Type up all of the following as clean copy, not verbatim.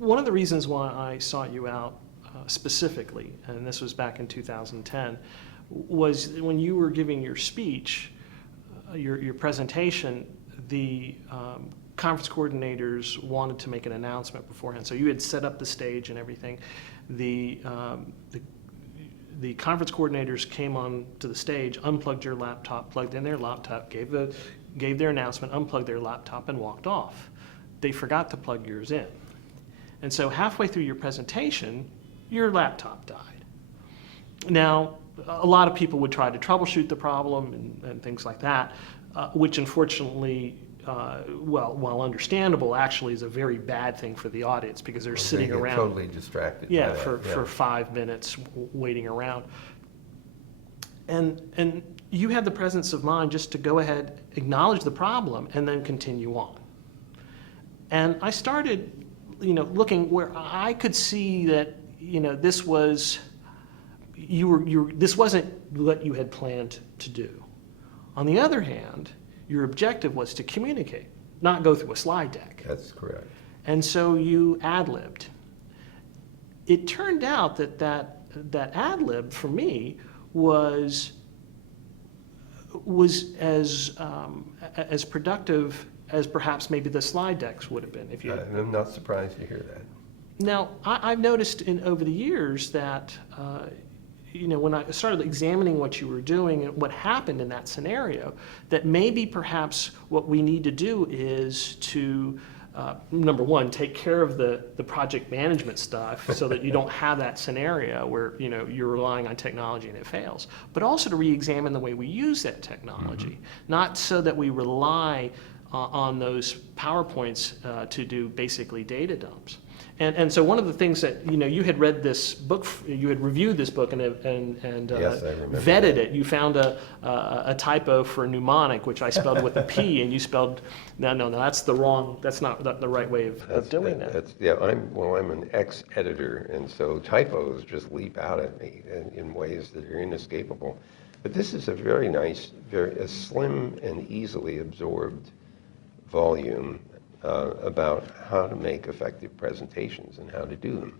one of the reasons why I sought you out specifically, and this was back in 2010, was when you were giving your speech, your presentation, the conference coordinators wanted to make an announcement beforehand. So you had set up the stage and everything. The conference coordinators came on to the stage, unplugged your laptop, plugged in their laptop, gave their announcement, unplugged their laptop, and walked off. They forgot to plug yours in. And so halfway through your presentation, your laptop died. Now, a lot of people would try to troubleshoot the problem and things like that, which unfortunately, while understandable, actually is a very bad thing for the audience because they're sitting around. Totally distracted. Yeah, for 5 minutes waiting around. And you had the presence of mind just to go ahead, acknowledge the problem, and then continue on. And I started, looking where I could see that, this was, this wasn't what you had planned to do. On the other hand, your objective was to communicate, not go through a slide deck. That's correct. And so you ad-libbed. It turned out that ad-lib for me was as productive as perhaps maybe the slide decks would have been. If you. I'm not surprised to hear that. Now, I've noticed over the years that, when I started examining what you were doing and what happened in that scenario, that maybe perhaps what we need to do is to, number one, take care of the project management stuff so that you don't have that scenario where, you're relying on technology and it fails, but also to re-examine the way we use that technology, not so that we rely on those PowerPoints to do basically data dumps. And so one of the things that, you had read this book, you had reviewed this book and Yes, I remember vetted that. it. You found a typo for mnemonic, which I spelled with a P, and you spelled, no, that's not the right way of doing that. I'm an ex-editor, and so typos just leap out at me in ways that are inescapable. But this is a very nice, a slim and easily absorbed volume about how to make effective presentations and how to do them.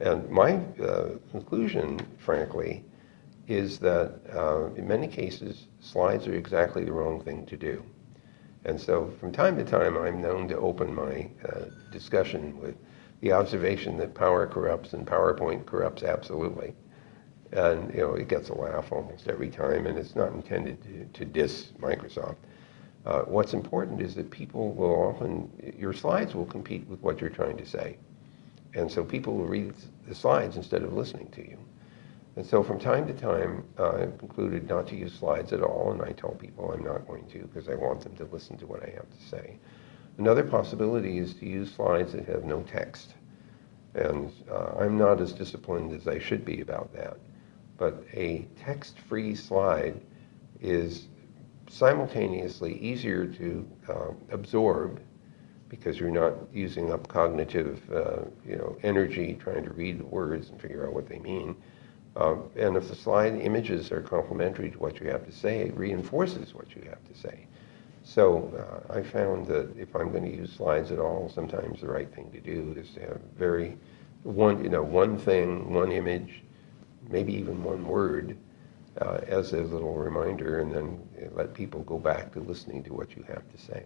And my conclusion, frankly, is that in many cases, slides are exactly the wrong thing to do. And so from time to time, I'm known to open my discussion with the observation that power corrupts and PowerPoint corrupts absolutely. And it gets a laugh almost every time, and it's not intended to diss Microsoft. What's important is that people will often, your slides will compete with what you're trying to say. And so people will read the slides instead of listening to you. And so from time to time, I've concluded not to use slides at all, and I tell people I'm not going to because I want them to listen to what I have to say. Another possibility is to use slides that have no text. And I'm not as disciplined as I should be about that. But a text-free slide is simultaneously easier to absorb because you're not using up cognitive energy trying to read the words and figure out what they mean. And if the slide images are complementary to what you have to say, it reinforces what you have to say. So I found that if I'm going to use slides at all, sometimes the right thing to do is to have one thing, one image, maybe even one word as a little reminder, and then let people go back to listening to what you have to say.